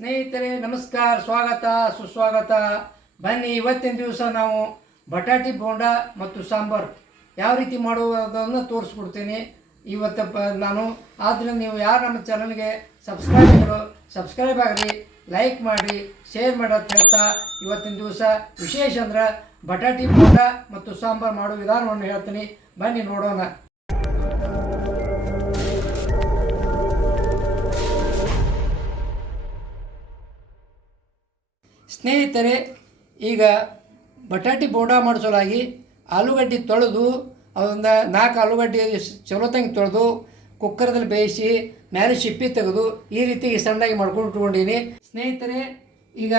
ಸ್ನೇಹಿತರೆ, ನಮಸ್ಕಾರ, ಸ್ವಾಗತ, ಸುಸ್ವಾಗತ. ಬನ್ನಿ, ಇವತ್ತಿನ ದಿವಸ ನಾವು ಬಟಾಟಿ ಬೋಂಡ ಮತ್ತು ಸಾಂಬಾರು ಯಾವ ರೀತಿ ಮಾಡುವುದನ್ನು ತೋರಿಸ್ಬಿಡ್ತೀನಿ ಇವತ್ತು ನಾನು ಆದ್ದರಿಂದ ನೀವು ಯಾರು ನಮ್ಮ ಚಾನಲ್ಗೆ ಸಬ್ಸ್ಕ್ರೈಬರು ಸಬ್ಸ್ಕ್ರೈಬ್ ಆಗಲಿ ಲೈಕ್ ಮಾಡಿ ಶೇರ್ ಮಾಡೋದು ಹೇಳ್ತಾ ಇವತ್ತಿನ ದಿವಸ ವಿಶೇಷ ಅಂದ್ರೆ ಬಟಾಟಿ ಬೋಂಡ ಮತ್ತು ಸಾಂಬಾರು ಮಾಡೋ ವಿಧಾನವನ್ನು ಹೇಳ್ತೀನಿ. ಬನ್ನಿ ನೋಡೋಣ. ಸ್ನೇಹಿತರೆ, ಈಗ ಬಟಾಟಿ ಬೋಡಾ ಮಾಡಿಸೋಲಾಗಿ ಆಲೂಗಡ್ಡೆ ತೊಳೆದು ಅದೊಂದು ನಾಲ್ಕು ಆಲೂಗಡ್ಡೆ ಚಲೋತಂಗೆ ತೊಳೆದು, ಕುಕ್ಕರ್ದಲ್ಲಿ ಬೇಯಿಸಿ ಮೇಲೆ ಸಿಪ್ಪಿ ತೆಗೆದು ಈ ರೀತಿ ಸಣ್ಣದಾಗಿ ಮಾಡ್ಕೊಂಡು ಇಟ್ಕೊಂಡೀನಿ ಸ್ನೇಹಿತರೆ, ಈಗ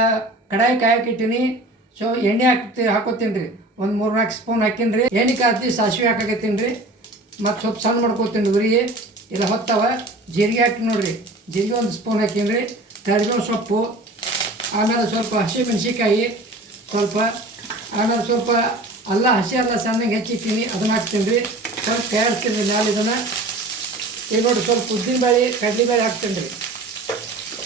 ಕಡಾಯಿ ಕಾಯಕ್ಕಿಟ್ಟಿನಿ ಸೊ, ಎಣ್ಣೆ ಹಾಕಿ ಹಾಕೋತೀನಿ ರೀ. ಒಂದು ಮೂರು ನಾಲ್ಕು ಸ್ಪೂನ್ ಹಾಕಿನಿ ರೀ ಎಣ್ಣೆ ಕಾಯ್ತಿ, ಸಾಸಿವೆ ಹಾಕಾಕತ್ತೀನಿ ರೀ. ಮತ್ತು ಸ್ವಲ್ಪ ಸಣ್ಣ ಮಾಡ್ಕೋತೀನಿ ಉರಿ ಇಲ್ಲ ಹೊತ್ತವ. ಜೀರಿಗೆ ಹಾಕಿ ನೋಡಿರಿ. ಜೀರಿಗೆ ಒಂದು ಸ್ಪೂನ್ ಹಾಕೀನಿ ರೀ ಕರಿಬೇವು ಸೊಪ್ಪು. ಆಮೇಲೆ ಸ್ವಲ್ಪ ಹಸಿ ಮೆಣಸಿಕಾಯಿ ಸ್ವಲ್ಪ, ಆಮೇಲೆ ಸ್ವಲ್ಪ ಅಲ್ಲ, ಹಸಿ ಅಲ್ಲ ಸಣ್ಣಗೆ ಹೆಚ್ಚಿಟ್ಟಿನಿ ಅದನ್ನ ಹಾಕ್ತೀನಿ ರೀ ಸ್ವಲ್ಪ ತಯಾರಿಸ್ತೀನಿ ರೀ ಮ್ಯಾಲೆ ಇದನ್ನು. ಈಗ ನೋಡಿ ಸ್ವಲ್ಪ ಉದ್ದಿನಬೇಳೆ, ಕಡಲೆಬೇಳೆ ಹಾಕ್ತೀನಿ ರೀ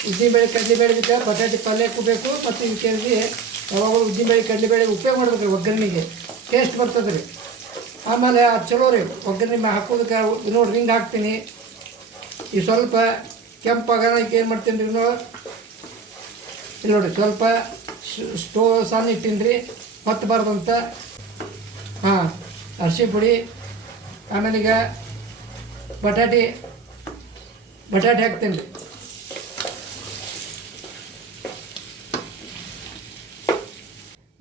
ಉದ್ದಿನಬೇಳೆ, ಕಡಲೆಬೇಳೆ ಇದಕ್ಕೆ ಬಟಾಟೆ ಪಲ್ಯ ಬೇಕು, ಮತ್ತು ಇದಕ್ಕೆ ಕೇಳಿ ಯಾವಾಗಲೂ ಉದ್ದಿನಬೇಳೆ, ಕಡಲೆಬೇಳೆ ಉಪಯೋಗ ಮಾಡ್ಬೇಕು ರೀ ಒಗ್ಗರಣೆಗೆ. ಟೇಸ್ಟ್ ಬರ್ತದೆ ರೀ ಆಮೇಲೆ ಅದು ಚಲೋ ರೀ, ಒಗ್ಗರಣೆ ಹಾಕೋದಕ್ಕೆ ನೋಡಿ ರಿಂಗ್ ಹಾಕ್ತೀನಿ. ಈ ಸ್ವಲ್ಪ ಕೆಂಪಾಗಣ ಏನು ಮಾಡ್ತೀನಿ ರೀ ಇಲ್ಲಿ ನೋಡಿ ಸ್ವಲ್ಪ ಸ್ಟೋ ಸಣ್ಣ ಇಟ್ಟೀನಿ ರೀ ಹೊತ್ತಬಾರ್ದಂತ ಹಾಂ ಅರ್ಶಿ ಪುಡಿ, ಆಮೇಲೆ ಈಗ ಬಟಾಟಿ, ಬಟಾಟೆ ಹಾಕ್ತೀನಿ. ರೀ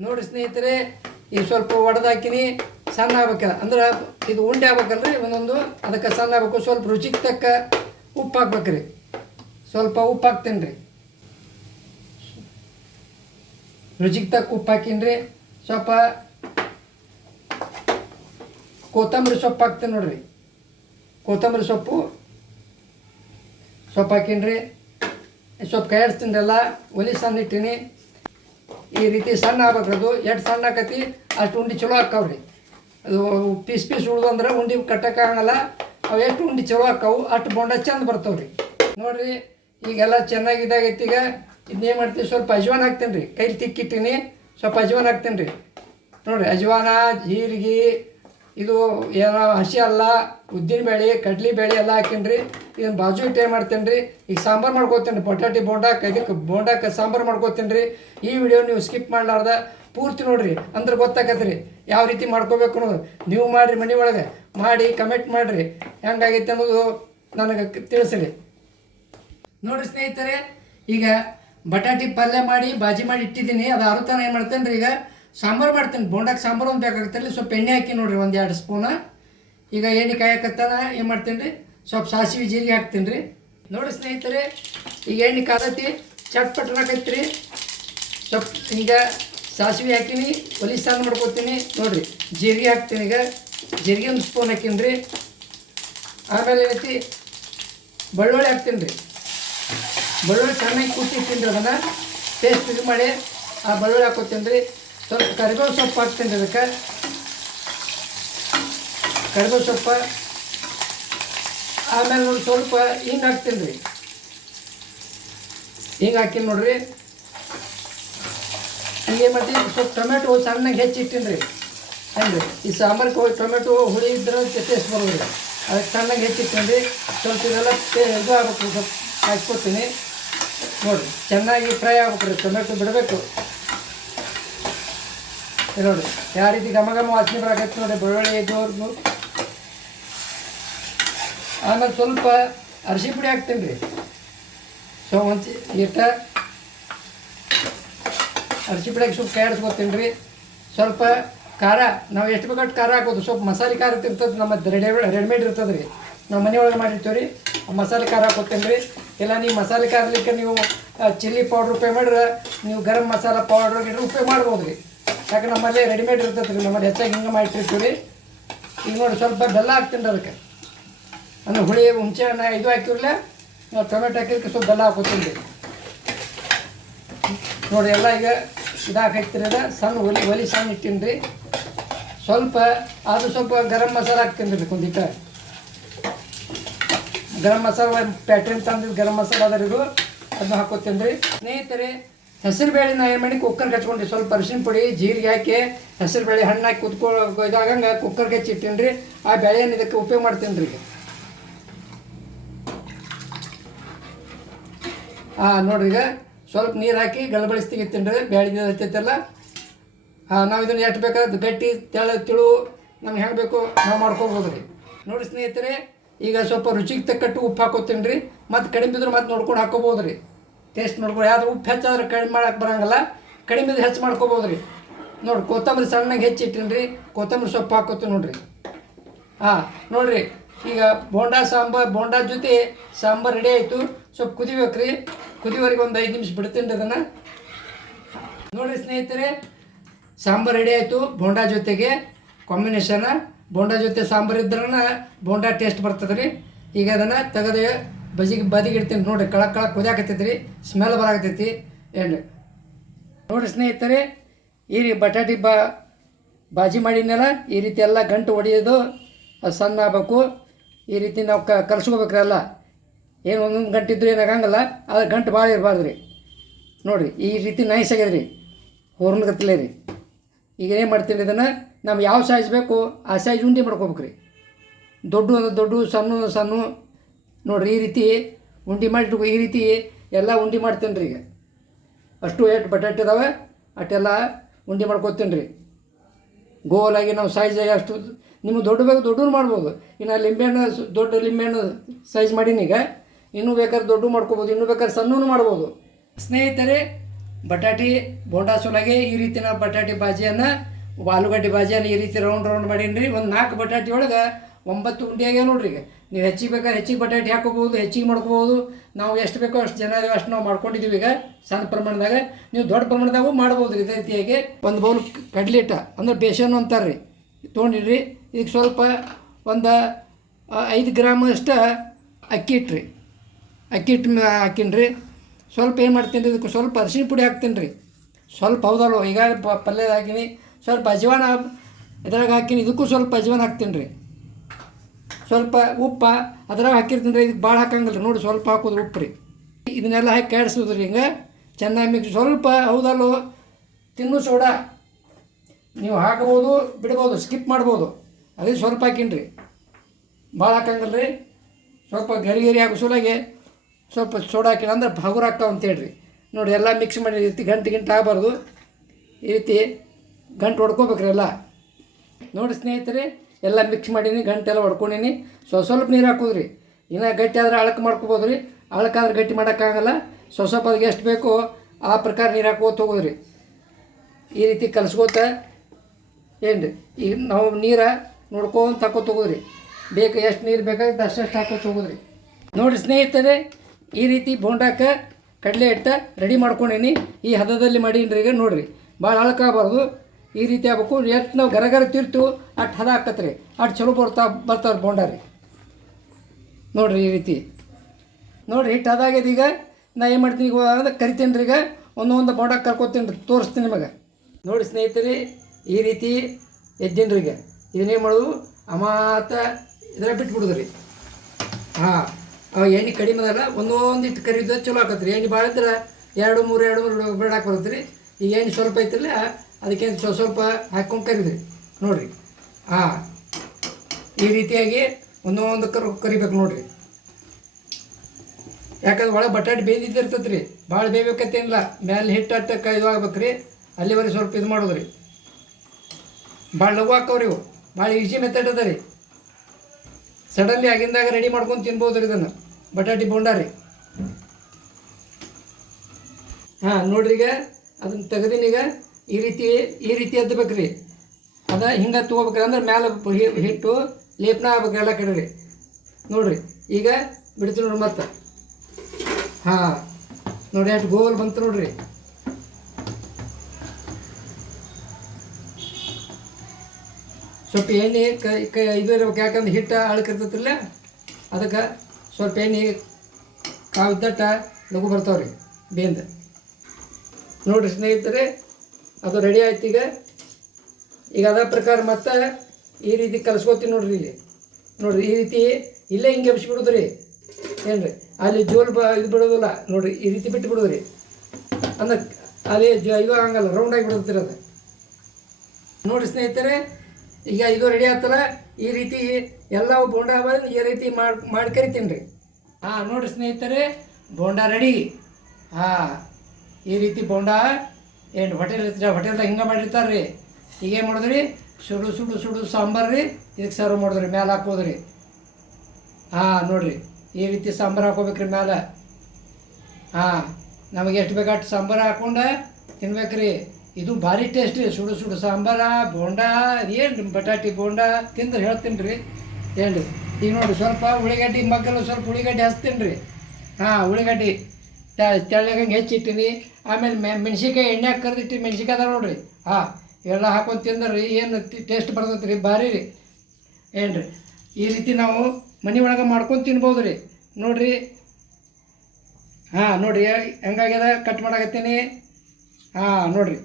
ನೋಡಿ ಸ್ನೇಹಿತರೆ ಈಗ ಸ್ವಲ್ಪ ಒಡೆದಾಕಿನಿ, ಸಣ್ಣ ಆಗ್ಬೇಕಲ್ಲ, ಅಂದ್ರೆ ಇದು ಉಂಡೆ ಆಗ್ಬೇಕಲ್ರಿ, ಒಂದೊಂದು, ಅದಕ್ಕೆ ಸಣ್ಣ ಆಗ್ಬೇಕು, ಸ್ವಲ್ಪ ರುಚಿಗೆ ತಕ್ಕ ಉಪ್ಪು ಹಾಕ್ಬೇಕ್ರಿ. ಸ್ವಲ್ಪ ಉಪ್ಪು ಹಾಕ್ತೀನಿ ರೀ. ರುಚಿಗೆ ಉಪ್ಪು ಹಾಕಿನ್ರಿ. ಸ್ವಲ್ಪ ಕೊತ್ತಂಬರಿ ಸೊಪ್ಪು ಹಾಕ್ತೀನಿ ನೋಡ್ರಿ. ಕೊತ್ತಂಬರಿ ಸೊಪ್ಪು ಸೊಪ್ಪು ಹಾಕಿನ್ರಿ. ಸೊಪ್ಪು ಸ್ವಲ್ಪ ಕೈ ಎಲ್ಲ. ಒಲಿ ಸಣ್ಣ ಇಟ್ಟೀನಿ. ಈ ರೀತಿ ಸಣ್ಣ ಆಗ್ಬೇಕ್ರಿ ಅದು. ಎಷ್ಟು ಸಣ್ಣ ಆಕತಿ, ಅಷ್ಟು ಉಂಡೆ ಚಲೋ ಹಾಕಾವ್ರಿ ಅದು ಪೀಸ್ ಪೀಸ್ ಉಳ್ದಂದ್ರೆ ಉಂಡೆ ಕಟ್ಟಕ್ಕಾಗಲ್ಲ ಅವು ಎಷ್ಟು ಉಂಡೆ ಚಲೋ ಆಕ್ಕಾವು ಅಷ್ಟು ಬೊಂಡ ಚಂದ ಬರ್ತಾವ್ರಿ ನೋಡ್ರಿ, ಈಗೆಲ್ಲ ಚೆನ್ನಾಗಿದ್ದಾಗೈತಿ ಈಗ. ಇದನ್ನೇನು ಮಾಡ್ತೀನಿ? ಸ್ವಲ್ಪ ಅಜ್ವಾನ ಹಾಕ್ತೀನಿ ರೀ ಕೈಲಿ ತಿಕ್ಕಿಟ್ಟೀನಿ, ಸ್ವಲ್ಪ ಅಜ್ವಾನ ಹಾಕ್ತೀನಿ ರೀ ನೋಡಿರಿ, ಅಜವಾನ, ಜೀರಿಗೆ, ಇದು ಏನೋ ಹಸಿ ಅಲ್ಲ, ಉದ್ದಿನಬೇಳೆ, ಕಡ್ಲಿಬೇಳೆ ಎಲ್ಲ ಹಾಕೀನಿ ರೀ ಇದನ್ನು ಬಾಜು ಇಟ್ಟು ಮಾಡ್ತೀನಿ ರೀ ಈಗ ಸಾಂಬಾರು ಮಾಡ್ಕೋತೀನಿ ರೀ ಬಟಾಟಿ ಬೋಂಡ, ಇದಕ್ಕೆ ಬೋಂಡಕ್ಕೆ ಸಾಂಬಾರು ಮಾಡ್ಕೋತೀನಿ ರೀ ಈ ವಿಡಿಯೋ ನೀವು ಸ್ಕಿಪ್ ಮಾಡಲಾರ್ದ ಪೂರ್ತಿ ನೋಡಿರಿ. ಅಂದ್ರೆ ಗೊತ್ತಾಗತ್ತೆ ರೀ ಯಾವ ರೀತಿ ಮಾಡ್ಕೋಬೇಕು ಅನ್ನೋದು. ನೀವು ಮಾಡಿರಿ ಮನೆ ಒಳಗೆ. ಮಾಡಿ ಕಮೆಂಟ್ ಮಾಡಿರಿ. ಹೆಂಗಾಗೈತೆ ಅನ್ನೋದು ನನಗೆ ತಿಳಿಸ್ರಿ. ನೋಡ್ರಿ ಸ್ನೇಹಿತರೆ, ಈಗ ಬಟಾಟಿ ಪಲ್ಯ ಮಾಡಿ, ಬಾಜಿ ಮಾಡಿ ಇಟ್ಟಿದ್ದೀನಿ. ಅದು ಆರು ತನ ಏನು ಮಾಡ್ತೇನೆ ರೀ ಈಗ? ಸಾಂಬಾರು ಮಾಡ್ತೀನಿ. ಬೋಂಡಕ್ಕೆ ಸಾಂಬಾರು ಒಂದು ಬೇಕಾಗುತ್ತೆ ಸ್ವಲ್ಪ ಎಣ್ಣೆ ಹಾಕಿ ನೋಡಿರಿ, ಒಂದು ಎರಡು ಸ್ಪೂನ. ಈಗ ಎಣ್ಣೆ ಕಾಯಕತ್ತಾನ ಏನು ಮಾಡ್ತೀನಿ ರೀ ಸ್ವಲ್ಪ ಸಾಸಿವೆ, ಜೀರಿಗೆ ಹಾಕ್ತೀನಿ ರೀ ನೋಡಿ ಸ್ನೇಹಿತರೆ, ಈಗ ಎಣ್ಣೆ ಕಾದತಿ ಚಟ್ಪಟ್ನಾಕೈತಿ ರೀ ಸ್ವಲ್ಪ ಈಗ ಸಾಸಿವೆ ಹಾಕಿನಿ, ಒಲಿ ಸ್ನಾನ ಮಾಡ್ಕೊತೀನಿ. ನೋಡಿರಿ, ಜೀರಿಗೆ ಹಾಕ್ತೀನಿ ಈಗ. ಜೀರಿಗೆ ಒಂದು ಸ್ಪೂನ್ ಹಾಕೀನಿ ರೀ ಆಮೇಲೆ ಏನೈತಿ? ಬೆಳ್ಳುಳ್ಳಿ ಹಾಕ್ತೀನಿ ರೀ ಬೆಳ್ಳುಳ್ಳಿ ಚೆನ್ನಾಗಿ ಕುಟ್ಟಿ ತಿಂದ್ರೆ ಅದನ್ನು ಟೇಸ್ಟ್ ಇದು ಮಾಡಿ. ಆ ಬೆಳ್ಳುಳ್ಳಿ ಹಾಕೋ ತಿಂದ್ರಿ. ಸ್ವಲ್ಪ ಕರಿಬೇವು ಸೊಪ್ಪು ಹಾಕ್ತೀನಿ ಅದಕ್ಕೆ. ಕರಿಬೇವು ಸೊಪ್ಪು. ಆಮೇಲೆ ಒಂದು ಸ್ವಲ್ಪ ಹಿಂಗೆ ಹಾಕ್ತೀನಿ ರೀ. ಹಿಂಗೆ ಹಾಕಿನಿ ನೋಡ್ರಿ. ಹಿಂಗೆ ಮಾಡ್ತೀನಿ. ಸ್ವಲ್ಪ ಟೊಮೆಟೊ ಸಣ್ಣಗೆ ಹೆಚ್ಚಿಟ್ಟಿನಿ ರೀ. ಹಂಗೆ ಈ ಸಾಂಬಾರಿಗೆ ಹೋಗಿ ಟೊಮೆಟೊ, ಹುಳಿ ಇದ್ರೆ ಟೇಸ್ಟ್ ಬರೋದಿಲ್ಲ. ಅದಕ್ಕೆ ಸಣ್ಣಗೆ ಹೆಚ್ಚಿಟ್ಟಿನಿ ರೀ. ಸ್ವಲ್ಪ ಇದೆಲ್ಲ ಇದು ಆಗ್ಬೇಕು ಸ್ವಲ್ಪ ಹಾಕ್ಕೊತೀನಿ. ನೋಡಿರಿ ಚೆನ್ನಾಗಿ ಫ್ರೈ ಆಗ್ಬಿಟ್ರಿ ಟೊಮೆಟೊ ಬಿಡಬೇಕು. ನೋಡಿ, ಯಾವ ರೀತಿ ಘಮ ಘಮ ವಾಸನೆ ಬರಾಕೈತೆ ನೋಡಿ, ಬೆಳ್ಳುಳ್ಳಿ ಇದ್ದವ್ರದ್ದು ಆಮೇಲೆ ಸ್ವಲ್ಪ ಅರಿಶಿ ಪುಡಿ ಹಾಕ್ತೀನಿ ರೀ. ಸೊ, ಒಂದು ಈಟ ಅರಿಶಿ ಪುಡಿ ಹಾಕಿ ಸ್ವಲ್ಪ ಕೈಯಾಡಿಸ್ಕೊತೀನಿ ರೀ. ಸ್ವಲ್ಪ ಖಾರ, ನಾವು ಎಷ್ಟು ಬೇಕಾಷ್ಟು ಖಾರ ಹಾಕೋದು ಸ್ವಲ್ಪ ಮಸಾಲೆ ಖಾರ ಇರ್ತದೆ, ನಮ್ಮ ರೆಡಿ ರೆಡಿಮೇಡ್ ಇರ್ತದೆ ರೀ. ನಾವು ಮನೆಯೊಳಗೆ ಮಾಡಿರ್ತೀವಿ ರೀ ಮಸಾಲೆ ಖಾರ ಹಾಕೋತೀನಿ ರೀ ಇಲ್ಲ ನೀವು ಮಸಾಲೆ ಖಾರಲಿಕ್ಕೆ ನೀವು ಚಿಲ್ಲಿ ಪೌಡ್ರ್ ಉಪಯೋಗ ಮಾಡ್ರೆ ನೀವು ಗರಂ ಮಸಾಲ ಪೌಡ್ರ್ ಉಪಯೋಗ ಮಾಡ್ಬೋದು ರೀ ಯಾಕೆ ನಮ್ಮಲ್ಲಿ ರೆಡಿಮೇಡ್ ಇರ್ತದೆ ರೀ ನಮ್ಮಲ್ಲಿ ಹೆಚ್ಚಾಗಿ ಹಿಂಗೆ ಮಾಡಿಟ್ಟಿರ್ತೀವಿ ರೀ ಈಗ ನೋಡಿ ಸ್ವಲ್ಪ ಬೆಲ್ಲ ಹಾಕ್ತೀನಿ ಅದಕ್ಕೆ. ನಾನು ಹುಳಿ, ಹುಣಸೆ ಹಣ್ಣು ಇದು ಹಾಕಿರಲಿಲ್ಲ ನಾವು ಟೊಮೆಟೊ ಹಾಕಿದ್ರೆ ಸ್ವಲ್ಪ ಬೆಲ್ಲ ಹಾಕೋತೀನಿ ರೀ ನೋಡಿ ಎಲ್ಲ ಈಗ ಇದಾಕೈತಿರ ಸಣ್ಣ ಒಲಿ ಒಲಿ ಸಣ್ಣ ಇಟ್ಟೀನಿ ರೀ ಸ್ವಲ್ಪ ಅದು ಸ್ವಲ್ಪ ಗರಂ ಮಸಾಲೆ ಹಾಕ್ತೀನಿ ರೀ ಒಂದಿಟ್ಟ ಗರಂ ಮಸಾಲ ಪ್ಯಾಟ್ರಿನ್ ತಂದಿದ್ದು ಗರಂ ಮಸಾಲೆ ಅದ ಇದು ಅದನ್ನ ಹಾಕೋತೀನಿ ರೀ ಸ್ನೇಹಿತರೆ ಹೆಸರು ಬೇಳೆ ನಾ ಏನು ಮಾಡಿ ಕುಕ್ಕರ್ಗೆ ಹಚ್ಕೊಂಡ್ರಿ. ಸ್ವಲ್ಪ ಅರಿಶಿನ ಪುಡಿ, ಜೀರಿಗೆ ಹಾಕಿ ಹೆಸರು ಬೇಳೆ ಹಣ್ಣು ಹಾಕಿ ಕುದ್ಕೊ, ಇದಾಗಂಗೆ ಕುಕ್ಕರ್ಗೆ ಹಚ್ಚಿಟ್ಟೀನಿ ರೀ ಆ ಬೇಳೆಯನ್ನು ಇದಕ್ಕೆ ಉಪಯೋಗ ಮಾಡ್ತೀನಿ ರೀ. ಹಾಂ ನೋಡ್ರಿ ಈಗ ಸ್ವಲ್ಪ ನೀರು ಹಾಕಿ ಗಳಬಳಿಸಿ ತೆಗಿತೀನಿ ರೀ ಬೇಳೆ ಹತ್ತೈತಲ್ಲ ಹಾಂ ನಾವು ಇದನ್ನು ಎಷ್ಟು ಬೇಕಾದ್ರೆ ಗಟ್ಟಿ, ತೆಳು, ತಿಳು ನಮ್ಗೆ ಹೆಂಗೆ ಬೇಕು ನಾವು ಮಾಡ್ಕೊಬೋದು ರೀ ನೋಡಿ ಸ್ನೇಹಿತರೆ ಈಗ ಸ್ವಲ್ಪ ರುಚಿಗೆ ತಕ್ಕಟ್ಟು ಉಪ್ಪು ಹಾಕೋತೀನಿ ರೀ ಮತ್ತು ಕಡಿಮೆ ಇದ್ರೆ ಮತ್ತೆ ನೋಡ್ಕೊಂಡು ಹಾಕೋಬೋದು ರೀ ಟೇಸ್ಟ್ ನೋಡ್ಕೊಂಡು ಯಾವ್ದು ಉಪ್ಪು ಹೆಚ್ಚಾದ್ರೆ ಕಡಿಮೆ ಮಾಡಕ್ಕೆ ಬರಂಗಿಲ್ಲ. ಕಡಿಮೆ ಇದ್ರೆ ಹೆಚ್ಚು ಮಾಡ್ಕೋಬೋದು ರೀ ನೋಡಿ ಕೊತ್ತಂಬರಿ ಸಣ್ಣಗೆ ಹೆಚ್ಚಿಟ್ಟಿನಿ ರೀ ಕೊತ್ತಂಬರಿ ಸೊಪ್ಪು ಹಾಕೋತೀನಿ ನೋಡಿರಿ. ಹಾಂ, ನೋಡಿರಿ. ಈಗ ಬೋಂಡಾ ಸಾಂಬಾರು, ಬೋಂಡಾ ಜೊತೆ ಸಾಂಬಾರು ರೆಡಿ ಆಯಿತು. ಸ್ವಲ್ಪ ಕುದಿಬೇಕು ರೀ ಕುದಿವರೆಗೆ ಒಂದು ಐದು ನಿಮಿಷ ಬಿಡ್ತೀನಿ ರೀ ಅದನ್ನು. ನೋಡಿರಿ ಸ್ನೇಹಿತರೆ, ಸಾಂಬಾರು ರೆಡಿ ಆಯಿತು. ಬೋಂಡಾ ಜೊತೆಗೆ ಕಾಂಬಿನೇಷನ್ ಬೋಂಡಾ ಜೊತೆ ಸಾಂಬಾರು ಇದ್ರನ ಬೋಂಡ ಟೇಸ್ಟ್ ಬರ್ತದೆ ರೀ ಈಗ ಅದನ್ನು ತೆಗೆದು ಬಜಿಗೆ ಬದಿಗೆ ಇಡ್ತೀನಿ. ನೋಡಿರಿ, ಕಳಕ್ ಕಳ ಕುದಿಯಾಕತ್ತೈತಿ ರೀ ಸ್ಮೆಲ್ ಬರಾಕತ್ತೈತಿ. ಏನು ನೋಡಿರಿ ಸ್ನೇಹಿತರೆ, ಈ ರೀ ಬಟಾಟಿ ಬಾ, ಬಾಜಿ ಮಾಡಿದ್ನಲ್ಲ, ಈ ರೀತಿ ಎಲ್ಲ ಗಂಟು ಹೊಡೆಯೋದು ಅದು ಸಣ್ಣ ಆಗಬೇಕು. ಈ ರೀತಿ ನಾವು ಕ, ಕಲ್ಸ್ಕೋಬೇಕ್ರಿ ಎಲ್ಲ. ಏನು ಒಂದೊಂದು ಗಂಟೆ ಇದ್ರೂ ಏನಾಗಂಗಿಲ್ಲ, ಆದ್ರೆ ಗಂಟು ಭಾಳ ಇರಬಾರ್ದು ರೀ ನೋಡಿರಿ, ಈ ರೀತಿ ನೈಸ್ ಆಗ್ಯದ ರೀ ಹೊರ್ನಗತ್ತಲೇ ರೀ. ಈಗ ಏನು ಮಾಡ್ತೀನಿ ಇದನ್ನು? ನಮ್ಗೆ ಯಾವ ಸೈಜ್ ಬೇಕು, ಆ ಸೈಜ್ ಉಂಡೆ ಮಾಡ್ಕೋಬೇಕು ರೀ ದೊಡ್ಡ ಅಂದ್ರೆ ದೊಡ್ಡ, ಸಣ್ಣ ಸಣ್ಣ. ನೋಡ್ರಿ, ಈ ರೀತಿ ಉಂಡೆ ಮಾಡಿಟ್ಕೋ ಈ ರೀತಿ ಎಲ್ಲ ಉಂಡೆ ಮಾಡ್ತೇನೆ ರೀ ಈಗ. ಅಷ್ಟು ಎಷ್ಟು ಬಟಾಟೆ ಇದಾವೆ, ಅಷ್ಟೆಲ್ಲ ಉಂಡೆ ಮಾಡ್ಕೊತೀನಿ ರೀ ಗೋಲಾಗಿ ನಾವು ಸೈಜ್ ಅಷ್ಟು ನಿಮ್ಗೆ ದೊಡ್ಡ ಬೇಕು ದೊಡ್ಡ ಮಾಡ್ಬೋದು. ಇನ್ನು ಲಿಂಬೆಹಣ್ಣು ದೊಡ್ಡ ಲಿಂಬೆಹಣ್ಣು ಸೈಜ್ ಮಾಡೀನಿ ಈಗ. ಇನ್ನೂ ಬೇಕಾದ್ರೆ ದೊಡ್ಡ ಮಾಡ್ಕೋಬೋದು, ಇನ್ನೂ ಬೇಕಾದ್ರೆ ಸಣ್ಣೂ ಮಾಡ್ಬೋದು. ಸ್ನೇಹಿತರೆ, ಬಟಾಟಿ, ಬೋಂಡಾ ಸೊಲಾಗೆ ಈ ರೀತಿ ನಾವು ಬಟಾಟಿ ಬಾಜಿಯನ್ನು ಆಲೂಗಡ್ಡೆ ಬಾಜಿಯನ್ನು ಈ ರೀತಿ ರೌಂಡ್ ರೌಂಡ್ ಮಾಡೀನಿ ರೀ ಒಂದು ನಾಲ್ಕು ಬಟಾಟಿ ಒಳಗೆ ಒಂಬತ್ತು ಉಂಡೆ ಆಗ್ಯಾವ ನೋಡ್ರಿ ಈಗ. ನೀವು ಹೆಚ್ಚಿಗೆ ಬೇಕಾದ್ರೆ ಹೆಚ್ಚಿಗೆ ಬಟಾಟಿ ಹಾಕೋಬೋದು ಹೆಚ್ಚಿಗೆ ಮಾಡ್ಕೋಬೋದು ನಾವು ಎಷ್ಟು ಬೇಕೋ ಅಷ್ಟು ಜನ ಅಷ್ಟು ನಾವು ಮಾಡ್ಕೊಂಡಿದ್ದೀವಿ ಈಗ ಸಣ್ಣ ಪ್ರಮಾಣದಾಗ. ನೀವು ದೊಡ್ಡ ಪ್ರಮಾಣದಾಗೂ ಮಾಡ್ಬೋದು ಇದೇ ರೀತಿಯಾಗಿ. ಒಂದು ಬೌಲ್ ಕಡಲೆ ಹಿಟ್ಟ, ಅಂದ್ರೆ ಬೇಸನ್ ಅಂತಾರೆ ರೀ ಇದಕ್ಕೆ ಸ್ವಲ್ಪ ಒಂದು ಐದು ಗ್ರಾಮ್ ಅಷ್ಟು ಅಕ್ಕಿ ಹಿಟ್ಟು ಅಕ್ಕಿ ಹಿಟ್ಟು ಮ- ಹಾಕೀನಿ ರೀ ಸ್ವಲ್ಪ ಏನು ಮಾಡ್ತೀನಿ ರೀ ಇದಕ್ಕೆ ಸ್ವಲ್ಪ ಅರಿಶಿನ ಪುಡಿ ಹಾಕ್ತೀನಿ ರೀ ಸ್ವಲ್ಪ ಹೌದಲ್ವ? ಈಗ ಪಲ್ಯದಾಗಿನಿ. ಸ್ವಲ್ಪ ಅಜವಾನ ಇದ್ರಾಗ ಹಾಕಿನಿ ಇದಕ್ಕೂ ಸ್ವಲ್ಪ ಅಜವಾನ ಹಾಕ್ತೀನಿ ರೀ. ಸ್ವಲ್ಪ ಉಪ್ಪ ಅದ್ರಾಗ ಹಾಕಿರ್ತೀನಿ ರೀ, ಇದಕ್ಕೆ ಭಾಳ ಹಾಕಂಗಿಲ್ಲ ರೀ. ನೋಡಿ ಸ್ವಲ್ಪ ಹಾಕೋದು ಉಪ್ಪು ರೀ. ಇದನ್ನೆಲ್ಲ ಹಾಕಿ ಕಾಡಿಸೋದು ರೀ ಹಿಂಗೆ. ಚೆನ್ನಾಗಿ ಮಿಕ್ಸ್ ಸ್ವಲ್ಪ ಹೌದಲ್ಲು, ತಿನ್ನು ಸೋಡಾ. ನೀವು ಹಾಕ್ಬೋದು, ಬಿಡ್ಬೋದು ಸ್ಕಿಪ್ ಮಾಡ್ಬೋದು. ಅದೇ ಸ್ವಲ್ಪ ಹಾಕೀನಿ ರೀ. ಭಾಳ ಹಾಕಂಗಿಲ್ಲ ರೀ. ಸ್ವಲ್ಪ ಗರಿ ಗರಿ ಹಾಕೋ ಸುಲಾಗೆ ಸ್ವಲ್ಪ ಸೋಡಾ ಹಾಕಿಲ್ಲ ಅಂದ್ರೆ ಹಗುರ ಹಾಕ್ತಾವ ಅಂತೇಳಿ ನೋಡಿ ಎಲ್ಲ ಮಿಕ್ಸ್ ಮಾಡಿ, ಈ ರೀತಿ ಗಂಟೆ ಗಂಟೆ ಆಗಬಾರ್ದು. ಈ ರೀತಿ ಗಂಟು ಹೊಡ್ಕೋಬೇಕ್ರಿ ಎಲ್ಲ. ನೋಡಿ ಸ್ನೇಹಿತರೆ, ಎಲ್ಲ ಮಿಕ್ಸ್ ಮಾಡೀನಿ, ಗಂಟೆಲ್ಲ ಹೊಡ್ಕೊಂಡೀನಿ. ಸ್ವಲ್ಪ ಸ್ವಲ್ಪ ನೀರು ಹಾಕೋದ್ರಿ. ಇನ್ನು ಗಟ್ಟಿ ಆದ್ರೆ ಅಳಕ್ಕೆ ಮಾಡ್ಕೋಬೋದು ರೀ ಅಳಕಾದ್ರೆ ಗಟ್ಟಿ ಮಾಡೋಕ್ಕಾಗಲ್ಲ. ಸ್ವಲ್ಪ ಸ್ವಲ್ಪ ಅದಕ್ಕೆ ಎಷ್ಟು ಬೇಕೋ ಆ ಪ್ರಕಾರ ನೀರು ಹಾಕೋತ ಹೋಗೋದ್ರಿ. ಈ ರೀತಿ ಕಲಸ್ಕೋತ ಏನು ರೀ ಈಗ ನಾವು ನೀರು ನೋಡ್ಕೊಂತ ಹಾಕೋತ ಹೋಗೋದ್ರಿ. ಬೇಕು ಎಷ್ಟು ನೀರು ಬೇಕಾಗುತ್ತೆ ಅಷ್ಟಷ್ಟು ಹಾಕೋತ ಹೋಗೋದ್ರಿ. ನೋಡಿ ಸ್ನೇಹಿತರೆ, ಈ ರೀತಿ ಬೋಂಡಾಕ ಕಡಲೆ ಹಿಟ್ಟ ರೆಡಿ ಮಾಡ್ಕೊಂಡೀನಿ. ಈ ಹದದಲ್ಲಿ ಮಾಡೀನಿ ಈಗ ನೋಡಿರಿ. ಭಾಳ ಅಳಕಾಗಬಾರ್ದು. ಈ ರೀತಿ ಆಗ್ಬೇಕು. ಎಷ್ಟು ನಾವು ಗರಗರ ಗರ ತಿರ್ತು, ಅಷ್ಟು ಹದ ಹಾಕತ್ರಿ. ಅಷ್ಟು ಚಲೋ ಬರ್ತಾ ಬರ್ತಾವ್ರಿ ಬೋಂಡಾರಿ ನೋಡ್ರಿ ಈ ರೀತಿ. ನೋಡಿರಿ ಹಿಟ್ಟು ಅದಾಗ್ಯದ ಈಗ. ನಾ ಏನು ಮಾಡ್ತೀನಿ ಈಗ ಅಂದ್ರೆ ಕರಿತೀನಿ ರೀ ಈಗ. ಒಂದೊಂದು ಬೋಂಡ ಕರ್ಕೊತೀನಿ ರೀ ತೋರಿಸ್ತೀನಿ ನಿಮಗೆ. ನೋಡಿ ಸ್ನೇಹಿತರೆ, ಈ ರೀತಿ ಎದ್ದಿನಿ ಈಗ. ಇದನ್ನೇನು ಮಾಡೋದು? ಅಮಾತ ಇದ್ರಾಗ ಬಿಟ್ಬಿಡುದು ರೀ ಹಾಂ ಅವ ಎಣ್ಣೆ ಕಡಿಮೆ ಅದಲ್ಲ ಒಂದೊಂದು ಇಟ್ಟು ಕರಿದ ಚಲೋ ಹಾಕತ್ರಿ. ಎಣ್ಣೆ ಭಾಳ ಇದ್ರೆ ಎರಡು ಮೂರು ಎರಡು ಮೂರು ಬಿಡಾಕ್ ಬರುತ್ತೆ ರೀ ಈಗ ಎಣ್ಣೆ ಸ್ವಲ್ಪ ಐತಿಲ್ಲ ಅದಕ್ಕೆ ಸ್ವಲ್ಪ ಸ್ವಲ್ಪ ಹಾಕ್ಕೊಂಡು ಕರಿದ್ರಿ ನೋಡಿರಿ. ಹಾಂ ಈ ರೀತಿಯಾಗಿ ಒಂದೊಂದು ಕರ್ ಕರಿಬೇಕು ನೋಡಿರಿ. ಯಾಕಂದ್ರೆ ಒಳಗೆ ಬಟಾಟೆ ಬೇಯ್ದಿದ್ದಿರ್ತೈತೆ ರೀ ಭಾಳ ಬೇಯ್ಬೇಕತ್ತೇನಿಲ್ಲ. ಮೇಲೆ ಹಿಟ್ಟು ಹಟ್ಟಕ್ಕೆ ಇದು ಆಗ್ಬೇಕು ರೀ ಅಲ್ಲಿವರೆಗೆ ಸ್ವಲ್ಪ ಇದು ಮಾಡೋದು ರೀ ಭಾಳ ಲಘು ಹಾಕವ್ರಿ ಇವು. ಭಾಳ ಈಸಿ ಮೆಥಡ್ ಅದ ರೀ. ಸಡನ್ಲಿ ಆಗಿಂದಾಗ ರೆಡಿ ಮಾಡ್ಕೊಂಡು ತಿನ್ಬೋದು ರೀ ಇದನ್ನು. ಬಟಾಟಿ ಬೋಂಡಾ ರೀ ಹಾಂ, ನೋಡ್ರಿ ಈಗ ಅದನ್ನು ತೆಗೆದಿನ ಈಗ ಈ ರೀತಿ ಈ ರೀತಿ ಎದ್ದಬೇಕು ರೀ ಅದ ಹಿಂಗೆ ತೊಗೋಬೇಕ್ರಿ ಅಂದ್ರೆ ಮ್ಯಾಲೆ ಹಿಟ್ಟು, ಲೇಪನ ಆಗ್ಬೇಕು ಎಲ್ಲ ಕಡೆ ರೀ ನೋಡ್ರಿ, ಈಗ ಬಿಡ್ತೀನಿ ನೋಡ್ರಿ ಮತ್ತೆ. ಹಾಂ, ನೋಡಿ ಅಷ್ಟು ಗೋಲ್ ಬಂತು ನೋಡ್ರಿ. ಸ್ವಲ್ಪ ಎಣ್ಣೆ ಕೈ ಕೈ ಇದು ಇರ್ಬೇಕು, ಯಾಕಂದ್ರೆ ಹಿಟ್ಟು ಅಳಕಿರ್ತೈತಿಲ್ಲ ಅದಕ್ಕೆ ಸ್ವಲ್ಪ ಎಣ್ಣೆ ಕಾವಿದ್ದಟ್ಟ ಲಘು ಬರ್ತಾವ್ರಿ, ಬೇಂದ. ನೋಡ್ರಿ ಸ್ನೇಹಿತರೆ ಅದು ರೆಡಿ ಆಯ್ತು ಈಗ. ಈಗ ಅದ ಪ್ರಕಾರ ಮತ್ತೆ ಈ ರೀತಿ ಕಲಿಸ್ಕೊತೀನಿ ನೋಡ್ರಿ ಇಲ್ಲಿ. ನೋಡ್ರಿ, ಈ ರೀತಿ ಇಲ್ಲೇ ಹಿಂಗೆ ಎಬ್ಸಿ ರೀ ಏನು ರೀ ಅಲ್ಲಿ ಜೋಲ್ ಬ ಇದು ಬಿಡೋದಿಲ್ಲ. ನೋಡ್ರಿ, ಈ ರೀತಿ ಬಿಟ್ಟು ಬಿಡೋದ್ರಿ. ಅಂದ್ರೆ ಅಲ್ಲಿ ಜ ಇದು ಹಂಗಲ್ಲ ರೌಂಡಾಗಿ ಬಿಡುತ್ತೀರ ಅದು. ನೋಡಿ ಸ್ನೇಹಿತರೆ, ಈಗ ಇದು ರೆಡಿ ಆಗ್ತಲ್ಲ ಈ ರೀತಿ ಎಲ್ಲ ಬೋಂಡ ಈ ರೀತಿ ಮಾಡಿ ಮಾಡಿ ಕರಿತೀನಿ ರೀ. ಹಾಂ, ನೋಡಿರಿ ಸ್ನೇಹಿತರೆ, ಬೋಂಡ ರೆಡಿ ಹಾಂ, ಈ ರೀತಿ ಬೋಂಡ ಏನು ಹೋಟೆಲ್ ಇರ್ತೀರ? ಹೋಟೆಲ್ದಾಗ ಹಿಂಗೆ ಮಾಡಿರ್ತಾರೆ ರೀ ಈಗ ಏನು ಮಾಡಿದ್ರಿ? ಸುಡು ಸುಡು ಸುಡು ಸಾಂಬಾರು ರೀ ಇದಕ್ಕೆ ಸರ್ವ್ ಮಾಡಿದ್ರಿ ಮೇಲೆ ಹಾಕೋದ್ರಿ. ಹಾಂ, ನೋಡಿರಿ. ಈ ರೀತಿ ಸಾಂಬಾರು ಹಾಕೋಬೇಕ್ರಿ ಮೇಲೆ ಹಾಂ, ನಮಗೆ ಎಷ್ಟು ಬೇಕಾಷ್ಟು ಸಾಂಬಾರು ಹಾಕೊಂಡು ತಿನ್ಬೇಕ್ರಿ. ಇದು ಭಾರಿ ಟೇಸ್ಟ್ ರೀ. ಸುಡು ಸುಡು ಸಾಂಬಾರ, ಬೋಂಡ, ಏನು ಬಟಾಟಿ ಬೋಂಡ ತಿಂದ್ರೆ ಹೇಳ್ತೀನಿ ರೀ ಹೇಳಿ ಈಗ ನೋಡಿ ಸ್ವಲ್ಪ ಉಳ್ಳಿಗಡ್ಡಿ ಮಗ್ಗಲು ಸ್ವಲ್ಪ ಉಳ್ಳಿಗಡ್ಡಿ ಹಚ್ತೀನಿ ರೀ ಹಾಂ ಉಳ್ಳಿಗಡ್ಡಿ ತೆಳ್ಳಗಂಗೆ ಹೆಚ್ಚಿಟ್ಟಿನಿ. ಆಮೇಲೆ ಮೆ, ಮೆಣ್ಸಿನ್ಕಾಯಿ ಎಣ್ಣೆ ಕರೆದಿಟ್ಟು ಮೆಣ್ಸಿನ್ಕಾಯಿ ಅದ ನೋಡಿರಿ. ಹಾಂ, ಎಲ್ಲ ಹಾಕೊಂಡು ತಿಂದ್ರಿ. ಏನು ಟೇಸ್ಟ್ ಬರ್ತೈತೆ ರೀ, ಭಾರಿ ರೀ. ಏನು ರೀ ಈ ರೀತಿ ನಾವು ಮನೆ ಒಳಗೆ ಮಾಡ್ಕೊಂಡು ತಿನ್ಬೋದು ರೀ ನೋಡಿರಿ. ಹಾಂ, ನೋಡಿರಿ. ಹೆಂಗಾಗ್ಯದ? ಕಟ್ ಮಾಡಾಕತ್ತೀನಿ. ಹಾಂ, ನೋಡಿರಿ.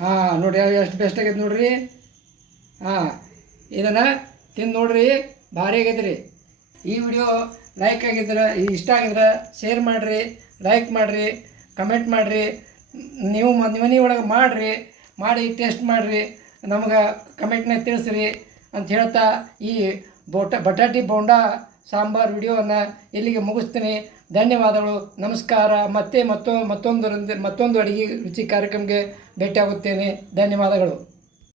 ಹಾಂ, ನೋಡಿರಿ. ಎಷ್ಟು ಬೆಸ್ಟ್ ಆಗೈತೆ ನೋಡಿರಿ. ಹಾಂ, ಇದನ್ನು ತಿಂದು ನೋಡ್ರಿ. ಭಾರಿ ಆಗೈತೆ ರೀ ಈ ವಿಡಿಯೋ ಲೈಕ್ ಆಗಿದ್ರೆ, ಇಷ್ಟ ಆಗಿದ್ರೆ ಶೇರ್ ಮಾಡಿರಿ ಲೈಕ್ ಮಾಡಿರಿ ಕಮೆಂಟ್ ಮಾಡಿರಿ, ನೀವು ಮನೆ ಒಳಗೆ ಮಾಡಿರಿ, ಮಾಡಿ ಟೇಸ್ಟ್ ಮಾಡಿರಿ, ನಮಗೆ ಕಮೆಂಟ್ನಾಗ ತಿಳಿಸ್ರಿ ಅಂತ ಹೇಳ್ತಾ ಈ ಬೋಟ, ಬಟಾಟಿ ಬೋಂಡಾ ಸಾಂಬಾರ್ ವಿಡಿಯೋವನ್ನು ಇಲ್ಲಿಗೆ ಮುಗಿಸ್ತೀನಿ. ಧನ್ಯವಾದಗಳು. ನಮಸ್ಕಾರ. ಮತ್ತೆ ಮತ್ತೊ ಮತ್ತೊಂದು ಮತ್ತೊಂದು ಅಡುಗೆ ರುಚಿ ಕಾರ್ಯಕ್ರಮಕ್ಕೆ ಭೇಟಿಯಾಗುತ್ತೇನೆ. ಧನ್ಯವಾದಗಳು.